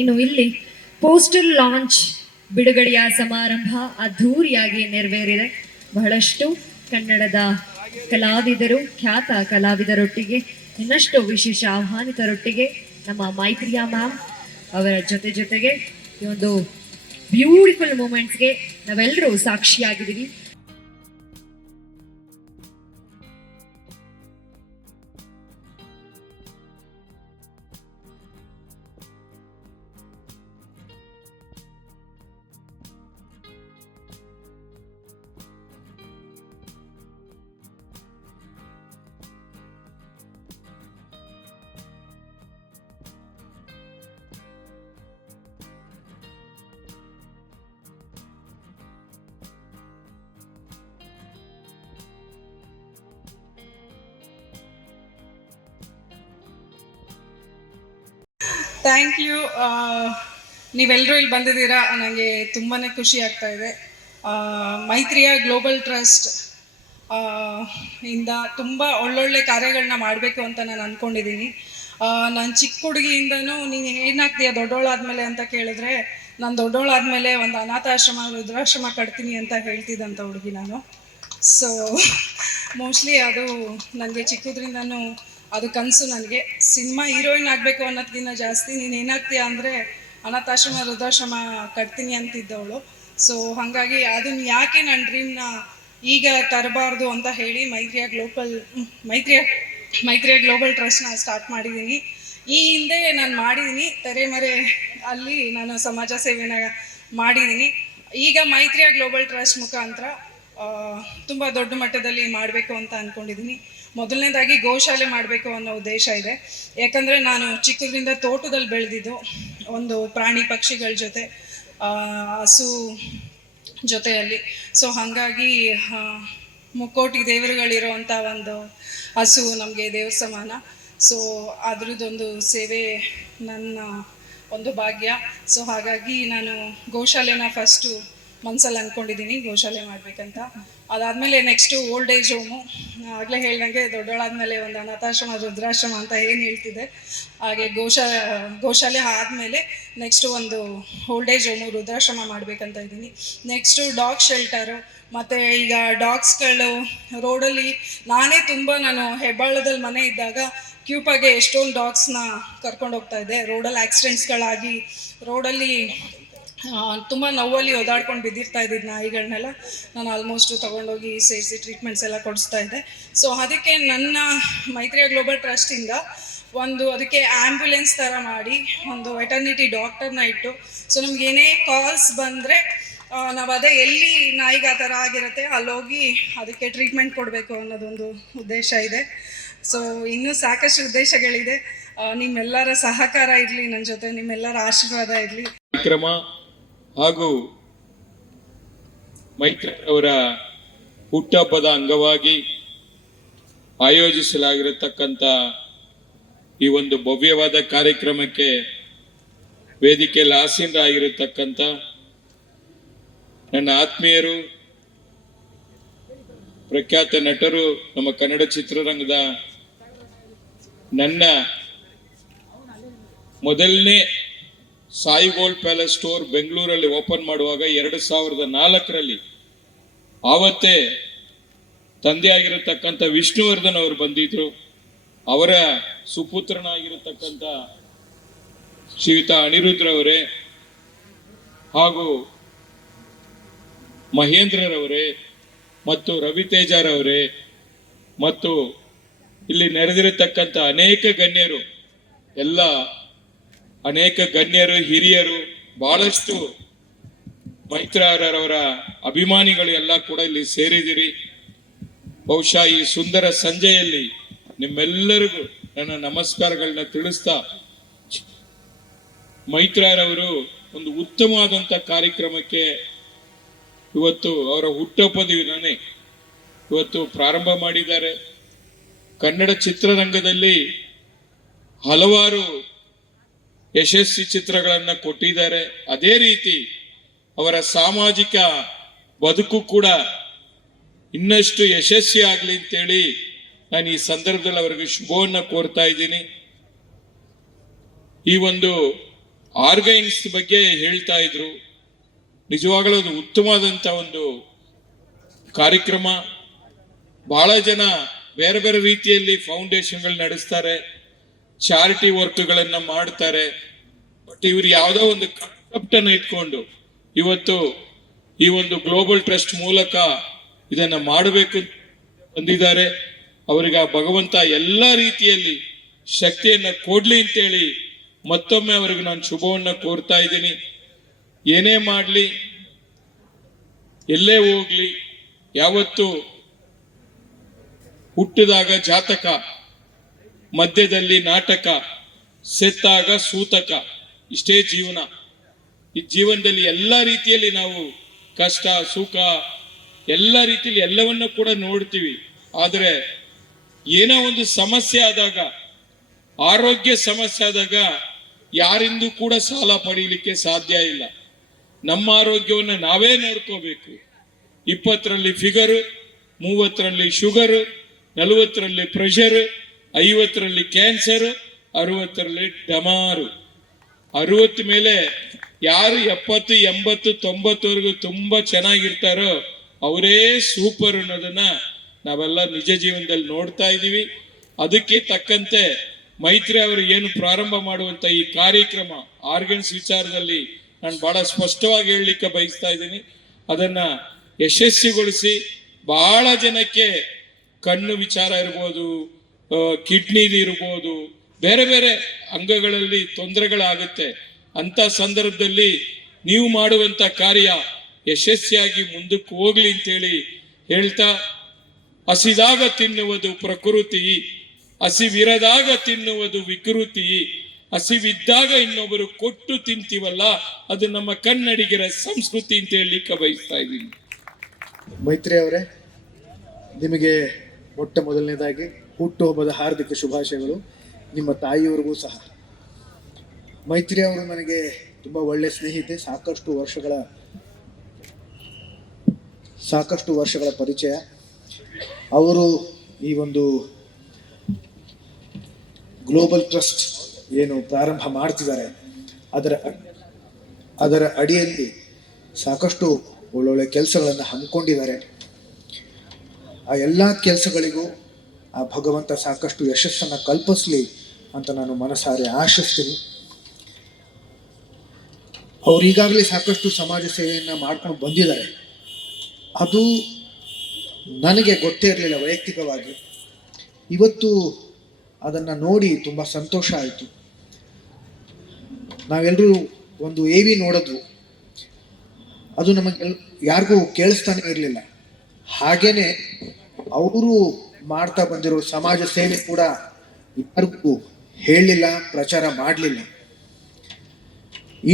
ಇನ್ನು ಇಲ್ಲಿ poster launch ಬಿಡುಗಡೆಯ ಸಮಾರಂಭ ಅದ್ಧೂರಿಯಾಗಿ ನೆರವೇರಿದೆ. ಬಹಳಷ್ಟು ಕನ್ನಡದ ಕಲಾವಿದರು, ಖ್ಯಾತ ಕಲಾವಿದರೊಟ್ಟಿಗೆ ಇನ್ನಷ್ಟು ವಿಶೇಷ ಆಹ್ವಾನಿತರೊಟ್ಟಿಗೆ ನಮ್ಮ ಮೈತ್ರಿಯಾ ಮ್ಯಾಮ್ ಅವರ ಜೊತೆಗೆ ಈ ಒಂದು ಬ್ಯೂಟಿಫುಲ್ ಮೂಮೆಂಟ್ಸ್ಗೆ ನಾವೆಲ್ಲರೂ ಸಾಕ್ಷಿಯಾಗಿದ್ದೀವಿ. Thank you. ನೀವೆಲ್ಲರೂ ಇಲ್ಲಿ ಬಂದಿದ್ದೀರಾ, ನನಗೆ ತುಂಬಾ ಖುಷಿ ಆಗ್ತಾ ಇದೆ. ಮೈತ್ರಿಯಾ ಗ್ಲೋಬಲ್ ಟ್ರಸ್ಟ್ ಇಂದ ತುಂಬ ಒಳ್ಳೊಳ್ಳೆ ಕಾರ್ಯಗಳನ್ನ ಮಾಡಬೇಕು ಅಂತ ನಾನು ಅಂದ್ಕೊಂಡಿದ್ದೀನಿ. ನಾನು ಚಿಕ್ಕ ಹುಡುಗಿಯಿಂದನೂ ನೀನು ಏನಾಗ್ತೀಯ ದೊಡ್ಡೋಳಾದ್ಮೇಲೆ ಅಂತ ಕೇಳಿದ್ರೆ, ನಾನು ದೊಡ್ಡೋಳಾದ್ಮೇಲೆ ಒಂದು ಅನಾಥಾಶ್ರಮ ವೃದ್ಧಾಶ್ರಮ ಕಟ್ತೀನಿ ಅಂತ ಹೇಳ್ತಿದ್ದಂಥ ಹುಡುಗಿ ನಾನು. ಸೊ ಮೋಸ್ಟ್ಲಿ ಅದು ನನಗೆ ಚಿಕ್ಕದ್ರಿಂದನೂ ಅದು ಕನಸು. ನನಗೆ ಸಿನಿಮಾ ಹೀರೋಯಿನ್ ಆಗಬೇಕು ಅನ್ನೋದಕ್ಕಿಂತ ಜಾಸ್ತಿ ನೀನು ಏನಾಗ್ತೀಯ ಅಂದರೆ ಅನಾಥಾಶ್ರಮ ವೃದ್ಧಾಶ್ರಮ ಕಟ್ತೀನಿ ಅಂತಿದ್ದವಳು. ಸೊ ಹಾಗಾಗಿ ಅದನ್ನು ಯಾಕೆ ನನ್ನ ಡ್ರೀಮ್ನ ಈಗ ತರಬಾರ್ದು ಅಂತ ಹೇಳಿ ಮೈತ್ರಿಯಾ ಗ್ಲೋಬಲ್ ಟ್ರಸ್ಟ್ನ ಸ್ಟಾರ್ಟ್ ಮಾಡಿದ್ದೀನಿ. ಈ ಹಿಂದೆ ನಾನು ಮಾಡಿದ್ದೀನಿ ತೆರೆಮರೆ ಅಲ್ಲಿ ನಾನು ಸಮಾಜ ಸೇವೆನ ಮಾಡಿದ್ದೀನಿ. ಈಗ ಮೈತ್ರಿಯಾ ಗ್ಲೋಬಲ್ ಟ್ರಸ್ಟ್ ಮುಖಾಂತರ ತುಂಬ ದೊಡ್ಡ ಮಟ್ಟದಲ್ಲಿ ಮಾಡಬೇಕು ಅಂತ ಅಂದ್ಕೊಂಡಿದ್ದೀನಿ. ಮೊದಲನೇದಾಗಿ ಗೋಶಾಲೆ ಮಾಡಬೇಕು ಅನ್ನೋ ಉದ್ದೇಶ ಇದೆ. ಯಾಕಂದರೆ ನಾನು ಚಿಕ್ಕದ್ರಿಂದ ತೋಟದಲ್ಲಿ ಬೆಳೆದಿದ್ದು, ಒಂದು ಪ್ರಾಣಿ ಪಕ್ಷಿಗಳ ಜೊತೆ, ಹಸು ಜೊತೆಯಲ್ಲಿ. ಸೊ ಹಾಗಾಗಿ ಮುಕ್ಕೋಟಿ ದೇವರುಗಳಿರೋವಂಥ ಒಂದು ಹಸು ನಮಗೆ ದೇವ್ರ ಸಮಾನ. ಸೊ ಅದ್ರದ್ದೊಂದು ಸೇವೆ ನನ್ನ ಒಂದು ಭಾಗ್ಯ. ಸೊ ಹಾಗಾಗಿ ನಾನು ಗೋಶಾಲೆನ ಫಸ್ಟು ಮನಸ್ಸಲ್ಲಿ ಅಂದ್ಕೊಂಡಿದ್ದೀನಿ, ಗೋಶಾಲೆ ಮಾಡಬೇಕಂತ. ಅದಾದಮೇಲೆ ನೆಕ್ಸ್ಟು ಓಲ್ಡ್ ಏಜ್ ಹೋಮು. ಆಗಲೇ ಹೇಳ್ದಂಗೆ ದೊಡ್ಡೋಳಾದಮೇಲೆ ಒಂದು ಅನಾಥಾಶ್ರಮ ವೃದ್ಧಾಶ್ರಮ ಅಂತ ಏನು ಹೇಳ್ತಿದ್ದೆ, ಹಾಗೆ ಗೋಶಾಲೆ ಆದಮೇಲೆ ನೆಕ್ಸ್ಟು ಒಂದು ಓಲ್ಡ್ ಏಜ್ ಹೋಮು ವೃದ್ಧಾಶ್ರಮ ಮಾಡಬೇಕಂತ ಇದ್ದೀನಿ. Next dog shelter. ಮತ್ತು ಈಗ ಡಾಗ್ಸ್ಗಳು ರೋಡಲ್ಲಿ ನಾನು ಹೆಬ್ಬಾಳದಲ್ಲಿ ಮನೆ ಇದ್ದಾಗ ಕ್ಯೂಪಾಗೆ ಎಷ್ಟೊಂದು ಡಾಗ್ಸ್ನ ಕರ್ಕೊಂಡು ಹೋಗ್ತಾ ಇದ್ದೆ. ರೋಡಲ್ಲಿ ಆಕ್ಸಿಡೆಂಟ್ಸ್ಗಳಾಗಿ ರೋಡಲ್ಲಿ ತುಂಬ ನೋವಲ್ಲಿ ಓದಾಡ್ಕೊಂಡು ಬಿದ್ದಿರ್ತಾ ಇದ್ದಿದ್ದು ನಾಯಿಗಳನ್ನೆಲ್ಲ ನಾನು ಆಲ್ಮೋಸ್ಟು ತೊಗೊಂಡೋಗಿ ಸೇರಿಸಿ ಟ್ರೀಟ್ಮೆಂಟ್ಸ್ ಎಲ್ಲ ಕೊಡಿಸ್ತಾ ಇದ್ದೆ. ಸೊ ಅದಕ್ಕೆ ನನ್ನ ಮೈತ್ರಿಯಾ ಗ್ಲೋಬಲ್ ಟ್ರಸ್ಟಿಂದ ಅದಕ್ಕೆ ಆ್ಯಂಬ್ಯುಲೆನ್ಸ್ ಥರ ಮಾಡಿ ಒಂದು ವೆಟರ್ನಿಟಿ ಡಾಕ್ಟರ್ನ ಇಟ್ಟು, ಸೊ ನಮ್ಗೆ ಏನೇ ಕಾಲ್ಸ್ ಬಂದರೆ ನಾವು ಅದೇ ಎಲ್ಲಿ ನಾಯಿಗೆ ಆ ಥರ ಆಗಿರುತ್ತೆ ಅಲ್ಲೋಗಿ ಅದಕ್ಕೆ ಟ್ರೀಟ್ಮೆಂಟ್ ಕೊಡಬೇಕು ಅನ್ನೋದೊಂದು ಉದ್ದೇಶ ಇದೆ. ಸೊ ಇನ್ನೂ ಸಾಕಷ್ಟು ಉದ್ದೇಶಗಳಿದೆ. ನಿಮ್ಮೆಲ್ಲರ ಸಹಕಾರ ಇರಲಿ, ನನ್ನ ಜೊತೆ ನಿಮ್ಮೆಲ್ಲರ ಆಶೀರ್ವಾದ ಇರಲಿ. ಕಾರ್ಯಕ್ರಮ ಹಾಗೂ ಮೈತ್ರಿ ಅವರ ಹುಟ್ಟಹಬ್ಬದ ಅಂಗವಾಗಿ ಆಯೋಜಿಸಲಾಗಿರತಕ್ಕಂಥ ಈ ಒಂದು ಭವ್ಯವಾದ ಕಾರ್ಯಕ್ರಮಕ್ಕೆ ವೇದಿಕೆಯಲ್ಲಿ ಆಸೀನರಾಗಿರತಕ್ಕಂಥ ನನ್ನ ಆತ್ಮೀಯರು, ಪ್ರಖ್ಯಾತ ನಟರು, ನಮ್ಮ ಕನ್ನಡ ಚಿತ್ರರಂಗದ ನನ್ನ ಮೊದಲನೇ ಸಾಯಿ ಗೋಲ್ಡ್ ಪ್ಯಾಲೇಸ್ ಸ್ಟೋರ್ ಬೆಂಗಳೂರಲ್ಲಿ ಓಪನ್ ಮಾಡುವಾಗ 2004ರಲ್ಲಿ ಆವತ್ತೇ ತಂದೆಯಾಗಿರತಕ್ಕಂಥ ವಿಷ್ಣುವರ್ಧನ್ ಅವರು ಬಂದಿದ್ರು. ಅವರ ಸುಪುತ್ರನಾಗಿರತಕ್ಕಂಥ ಶ್ರೀಯುತ ಅನಿರುದ್ರವರೇ ಹಾಗೂ ಮಹೇಂದ್ರರವರೇ ಮತ್ತು ರವಿತೇಜರವರೇ ಮತ್ತು ಇಲ್ಲಿ ನೆರೆದಿರತಕ್ಕಂಥ ಅನೇಕ ಗಣ್ಯರು, ಹಿರಿಯರು, ಬಹಳಷ್ಟು ಮೈತ್ರಿಯವರ ಅಭಿಮಾನಿಗಳು ಎಲ್ಲ ಕೂಡ ಇಲ್ಲಿ ಸೇರಿದಿರಿ. ಬಹುಶಃ ಈ ಸುಂದರ ಸಂಜೆಯಲ್ಲಿ ನಿಮ್ಮೆಲ್ಲರಿಗೂ ನನ್ನ ನಮಸ್ಕಾರಗಳನ್ನ ತಿಳಿಸ್ತಾ, ಮೈತ್ರಿಯವರು ಒಂದು ಉತ್ತಮವಾದಂಥ ಕಾರ್ಯಕ್ರಮಕ್ಕೆ ಇವತ್ತು ಅವರ ಹುಟ್ಟುಹಬ್ಬದ ದಿನನೇ ಇವತ್ತು ಪ್ರಾರಂಭ ಮಾಡಿದ್ದಾರೆ. ಕನ್ನಡ ಚಿತ್ರರಂಗದಲ್ಲಿ ಹಲವಾರು ಯಶಸ್ವಿ ಚಿತ್ರಗಳನ್ನು ಕೊಟ್ಟಿದ್ದಾರೆ. ಅದೇ ರೀತಿ ಅವರ ಸಾಮಾಜಿಕ ಬದುಕು ಕೂಡ ಇನ್ನಷ್ಟು ಯಶಸ್ವಿ ಆಗಲಿ ಅಂತೇಳಿ ನಾನು ಈ ಸಂದರ್ಭದಲ್ಲಿ ಅವರಿಗೆ ಶುಭವನ್ನು ಕೋರ್ತಾ ಇದ್ದೀನಿ. ಈ ಒಂದು ಆರ್ಗೈನ್ಸ್ ಬಗ್ಗೆ ಹೇಳ್ತಾ ಇದ್ರು. ನಿಜವಾಗಲೂ ಅದು ಉತ್ತಮವಾದಂಥ ಒಂದು ಕಾರ್ಯಕ್ರಮ. ಬಹಳ ಜನ ಬೇರೆ ಬೇರೆ ರೀತಿಯಲ್ಲಿ ಫೌಂಡೇಶನ್ಗಳು ನಡೆಸ್ತಾರೆ, ಚಾರಿಟಿ ವರ್ಕ್ಗಳನ್ನ ಮಾಡ್ತಾರೆ. ಬಟ್ ಇವ್ರು ಯಾವುದೋ ಒಂದು ಕಾನ್ಸೆಪ್ಟ್ ಅನ್ನು ಇಟ್ಕೊಂಡು ಇವತ್ತು ಈ ಒಂದು ಗ್ಲೋಬಲ್ ಟ್ರಸ್ಟ್ ಮೂಲಕ ಇದನ್ನ ಮಾಡಬೇಕು ಬಂದಿದ್ದಾರೆ. ಅವರಿಗೆ ಆ ಭಗವಂತ ಎಲ್ಲ ರೀತಿಯಲ್ಲಿ ಶಕ್ತಿಯನ್ನ ಕೊಡ್ಲಿ ಅಂತೇಳಿ ಮತ್ತೊಮ್ಮೆ ಅವರಿಗೆ ನಾನು ಶುಭವನ್ನ ಕೋರ್ತಾ ಇದ್ದೀನಿ. ಏನೇ ಮಾಡಲಿ, ಎಲ್ಲೇ ಹೋಗ್ಲಿ, ಯಾವತ್ತು ಹುಟ್ಟಿದಾಗ ಜಾತಕ, ಮಧ್ಯದಲ್ಲಿ ನಾಟಕ, ಸೆತ್ತಾಗ ಸೂತಕ, ಇಷ್ಟೇ ಜೀವನ. ಈ ಜೀವನದಲ್ಲಿ ಎಲ್ಲ ರೀತಿಯಲ್ಲಿ ನಾವು ಕಷ್ಟ ಸುಖ ಎಲ್ಲ ರೀತಿಯಲ್ಲಿ ಎಲ್ಲವನ್ನ ಕೂಡ ನೋಡ್ತೀವಿ. ಆದರೆ ಏನೋ ಒಂದು ಸಮಸ್ಯೆ ಆದಾಗ, ಆರೋಗ್ಯ ಸಮಸ್ಯೆ ಆದಾಗ ಯಾರಿಂದೂ ಕೂಡ ಸಾಲ ಪಡೀಲಿಕ್ಕೆ ಸಾಧ್ಯ ಇಲ್ಲ. ನಮ್ಮ ಆರೋಗ್ಯವನ್ನು ನಾವೇ ನೋಡ್ಕೋಬೇಕು. 20ರಲ್ಲಿ ಫಿಗರು, 30ರಲ್ಲಿ ಶುಗರು, 40ರಲ್ಲಿ ಪ್ರೆಷರ್, 50ರಲ್ಲಿ ಕ್ಯಾನ್ಸರ್, 60ರಲ್ಲಿ ಡಮಾರು. 60 ಮೇಲೆ ಯಾರು 70, 80, 90ವರೆಗೂ ತುಂಬಾ ಚೆನ್ನಾಗಿರ್ತಾರೋ ಅವರೇ ಸೂಪರ್ ಅನ್ನೋದನ್ನ ನಾವೆಲ್ಲ ನಿಜ ಜೀವನದಲ್ಲಿ ನೋಡ್ತಾ ಇದ್ದೀವಿ. ಅದಕ್ಕೆ ತಕ್ಕಂತೆ ಮೈತ್ರಿ ಅವರು ಏನು ಪ್ರಾರಂಭ ಮಾಡುವಂತ ಈ ಕಾರ್ಯಕ್ರಮ ಆರ್ಗನ್ಸ್ ವಿಚಾರದಲ್ಲಿ ನಾನು ಬಹಳ ಸ್ಪಷ್ಟವಾಗಿ ಹೇಳಲಿಕ್ಕೆ ಬಯಸ್ತಾ ಇದ್ದೀನಿ. ಅದನ್ನ ಯಶಸ್ವಿಗೊಳಿಸಿ ಬಹಳ ಜನಕ್ಕೆ ಕಣ್ಣು ವಿಚಾರ ಇರ್ಬೋದು, ಕಿಡ್ನಿದು ಇರ್ಬೋದು, ಬೇರೆ ಬೇರೆ ಅಂಗಗಳಲ್ಲಿ ತೊಂದರೆಗಳಾಗುತ್ತೆ. ಅಂತ ಸಂದರ್ಭದಲ್ಲಿ ನೀವು ಮಾಡುವಂತ ಕಾರ್ಯ ಯಶಸ್ವಿಯಾಗಿ ಮುಂದಕ್ಕೆ ಹೋಗ್ಲಿ ಅಂತೇಳಿ ಹೇಳ್ತಾ, ಹಸಿದಾಗ ತಿನ್ನುವುದು ಪ್ರಕೃತಿ, ಹಸಿವಿರದಾಗ ತಿನ್ನುವುದು ವಿಕೃತಿ, ಹಸಿವಿದ್ದಾಗ ಇನ್ನೊಬ್ಬರು ಕೊಟ್ಟು ತಿಂತೀವಲ್ಲ ಅದು ನಮ್ಮ ಕನ್ನಡಿಗರ ಸಂಸ್ಕೃತಿ ಅಂತ ಹೇಳಲಿಕ್ಕೆ ಬಯಸ್ತಾ ಇದ್ದೀನಿ. ಮೈತ್ರಿ ಅವರೇ, ನಿಮಗೆ ಮೊಟ್ಟ ಮೊದಲನೇದಾಗಿ ಹುಟ್ಟುಹಬ್ಬದ ಹಾರ್ದಿಕ ಶುಭಾಶಯಗಳು. ನಿಮ್ಮ ತಾಯಿಯವರಿಗೂ ಸಹ. ಮೈತ್ರಿ ಅವರು ನನಗೆ ತುಂಬ ಒಳ್ಳೆಯ ಸ್ನೇಹಿತೆ. ಸಾಕಷ್ಟು ವರ್ಷಗಳ ಪರಿಚಯ. ಅವರು ಈ ಒಂದು ಗ್ಲೋಬಲ್ ಟ್ರಸ್ಟ್ ಏನು ಪ್ರಾರಂಭ ಮಾಡ್ತಿದ್ದಾರೆ ಅದರ ಅಡಿಯಲ್ಲಿ ಸಾಕಷ್ಟು ಒಳ್ಳೊಳ್ಳೆ ಕೆಲಸಗಳನ್ನು ಹಮ್ಮಿಕೊಂಡಿದ್ದಾರೆ. ಆ ಎಲ್ಲ ಕೆಲಸಗಳಿಗೂ ಆ ಭಗವಂತ ಸಾಕಷ್ಟು ಯಶಸ್ಸನ್ನು ಕಲ್ಪಿಸಲಿ ಅಂತ ನಾನು ಮನಸಾರೆ ಆಶಿಸ್ತೀನಿ. ಅವರು ಈಗಾಗಲೇ ಸಾಕಷ್ಟು ಸಮಾಜ ಸೇವೆಯನ್ನು ಮಾಡ್ಕೊಂಡು ಬಂದಿದ್ದಾರೆ. ಅದು ನನಗೆ ಗೊತ್ತೇ ಇರಲಿಲ್ಲ ವೈಯಕ್ತಿಕವಾಗಿ. ಇವತ್ತು ಅದನ್ನು ನೋಡಿ ತುಂಬ ಸಂತೋಷ ಆಯಿತು. ನಾವೆಲ್ಲರೂ ಒಂದು AV ನೋಡಿದ್ವು, ಅದು ನಮಗೆ ಯಾರಿಗೂ ಕೇಳಿಸ್ತಾನೆ ಇರಲಿಲ್ಲ. ಹಾಗೇನೆ ಅವರು ಮಾಡ್ತಾ ಬಂದಿರೋ ಸಮಾಜ ಸೇವೆ ಕೂಡ ಯಾರಿಗೂ ಹೇಳಲಿಲ್ಲ, ಪ್ರಚಾರ ಮಾಡಲಿಲ್ಲ.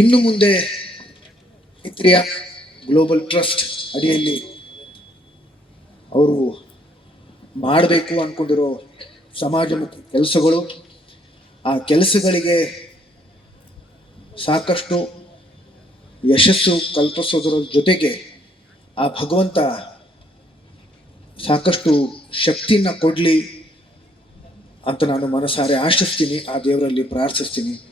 ಇನ್ನು ಮುಂದೆ ಮೈತ್ರಿಯ ಗ್ಲೋಬಲ್ ಟ್ರಸ್ಟ್ ಅಡಿಯಲ್ಲಿ ಅವರು ಮಾಡಬೇಕು ಅಂದ್ಕೊಂಡಿರೋ ಸಮಾಜಮುಖಿ ಕೆಲಸಗಳು, ಆ ಕೆಲಸಗಳಿಗೆ ಸಾಕಷ್ಟು ಯಶಸ್ಸು ಕಲ್ಪಿಸೋದರ ಜೊತೆಗೆ ಆ ಭಗವಂತ ಸಾಕಷ್ಟು ಶಕ್ತಿಯನ್ನು ಕೊಡಲಿ ಅಂತ ನಾನು ಮನಸಾರೆ ಆಶಿಸ್ತೀನಿ. ಆ ದೇವರಲ್ಲಿ ಪ್ರಾರ್ಥಿಸ್ತೀನಿ.